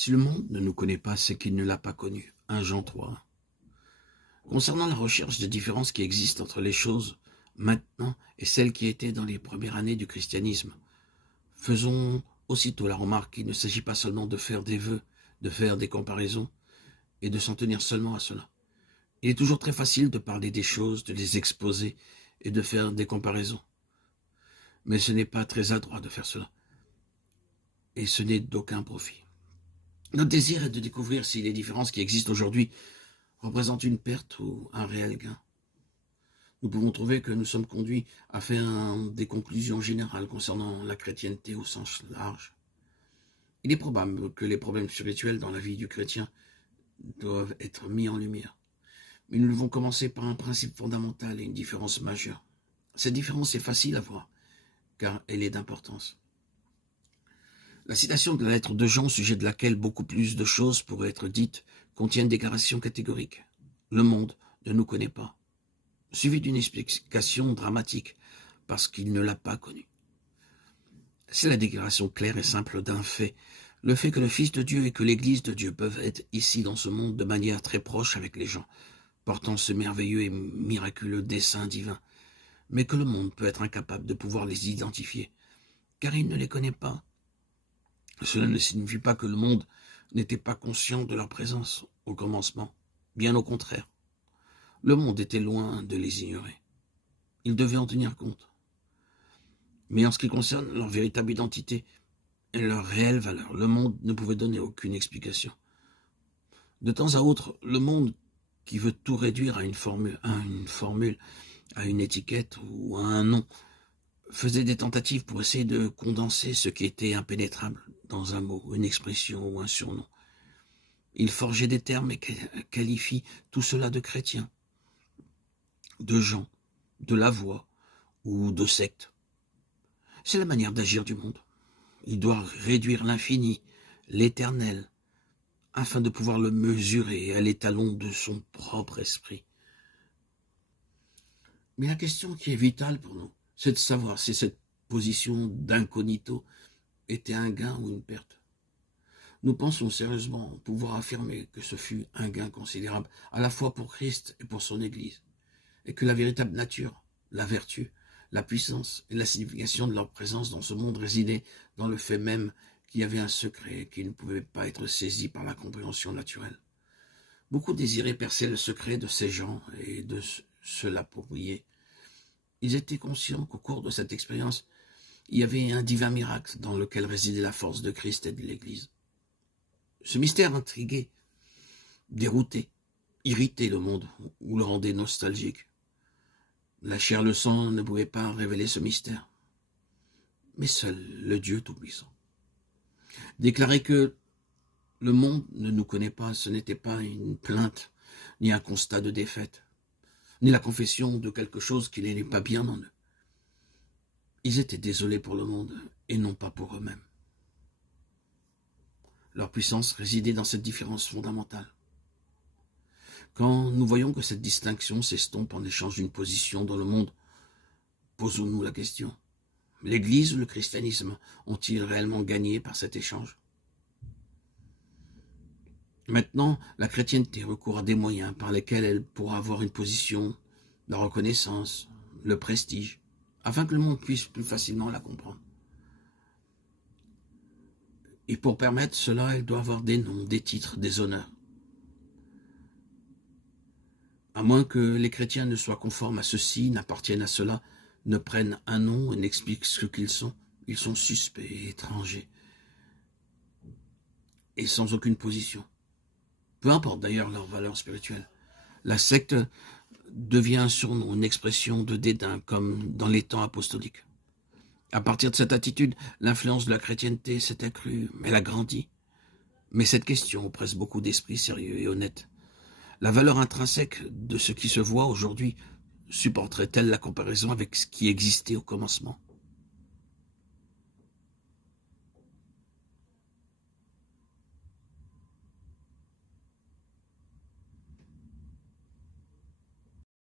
Si le monde ne nous connaît pas, c'est qu'il ne l'a pas connu. 1 Jean 3. Concernant la recherche des différences qui existent entre les choses maintenant et celles qui étaient dans les premières années du christianisme, faisons aussitôt la remarque qu'il ne s'agit pas seulement de faire des vœux, de faire des comparaisons et de s'en tenir seulement à cela. Il est toujours très facile de parler des choses, de les exposer et de faire des comparaisons. Mais ce n'est pas très adroit de faire cela. Et ce n'est d'aucun profit. Notre désir est de découvrir si les différences qui existent aujourd'hui représentent une perte ou un réel gain. Nous pouvons trouver que nous sommes conduits à faire des conclusions générales concernant la chrétienté au sens large. Il est probable que les problèmes spirituels dans la vie du chrétien doivent être mis en lumière. Mais nous devons commencer par un principe fondamental et une différence majeure. Cette différence est facile à voir, car elle est d'importance. La citation de la lettre de Jean, au sujet de laquelle beaucoup plus de choses pourraient être dites, contient une déclaration catégorique. Le monde ne nous connaît pas, suivie d'une explication dramatique, parce qu'il ne l'a pas connu. C'est la déclaration claire et simple d'un fait, le fait que le Fils de Dieu et que l'Église de Dieu peuvent être ici dans ce monde de manière très proche avec les gens, portant ce merveilleux et miraculeux dessein divin, mais que le monde peut être incapable de pouvoir les identifier, car il ne les connaît pas. Cela ne signifie pas que le monde n'était pas conscient de leur présence au commencement, bien au contraire. Le monde était loin de les ignorer. Il devait en tenir compte. Mais en ce qui concerne leur véritable identité et leur réelle valeur, le monde ne pouvait donner aucune explication. De temps à autre, le monde qui veut tout réduire à une formule, à une étiquette ou à un nom, faisait des tentatives pour essayer de condenser ce qui était impénétrable dans un mot, une expression ou un surnom. Il forgeait des termes et qualifie tout cela de chrétiens, de gens, de la voix ou de sectes. C'est la manière d'agir du monde. Il doit réduire l'infini, l'éternel, afin de pouvoir le mesurer à l'étalon de son propre esprit. Mais la question qui est vitale pour nous, c'est de savoir si cette position d'incognito était un gain ou une perte. Nous pensons sérieusement pouvoir affirmer que ce fut un gain considérable, à la fois pour Christ et pour son Église, et que la véritable nature, la vertu, la puissance et la signification de leur présence dans ce monde résidaient dans le fait même qu'il y avait un secret qui ne pouvait pas être saisi par la compréhension naturelle. Beaucoup désiraient percer le secret de ces gens et de se l'approprier. Ils étaient conscients qu'au cours de cette expérience, il y avait un divin miracle dans lequel résidait la force de Christ et de l'Église. Ce mystère intriguait, déroutait, irritait le monde ou le rendait nostalgique. La chair et le sang ne pouvaient pas révéler ce mystère. Mais seul le Dieu Tout-Puissant. Déclarer que le monde ne nous connaît pas, ce n'était pas une plainte, ni un constat de défaite, ni la confession de quelque chose qui n'allait pas bien en eux. Ils étaient désolés pour le monde et non pas pour eux-mêmes. Leur puissance résidait dans cette différence fondamentale. Quand nous voyons que cette distinction s'estompe en échange d'une position dans le monde, posons-nous la question. L'Église ou le christianisme ont-ils réellement gagné par cet échange? Maintenant, la chrétienté recourt à des moyens par lesquels elle pourra avoir une position, la reconnaissance, le prestige, afin que le monde puisse plus facilement la comprendre. Et pour permettre cela, elle doit avoir des noms, des titres, des honneurs. À moins que les chrétiens ne soient conformes à ceci, n'appartiennent à cela, ne prennent un nom et n'expliquent ce qu'ils sont suspects et étrangers, et sans aucune position. Peu importe d'ailleurs leur valeur spirituelle. La secte devient un surnom, une expression de dédain, comme dans les temps apostoliques. À partir de cette attitude, l'influence de la chrétienté s'est accrue, elle a grandi. Mais cette question oppresse beaucoup d'esprits sérieux et honnêtes. La valeur intrinsèque de ce qui se voit aujourd'hui supporterait-elle la comparaison avec ce qui existait au commencement?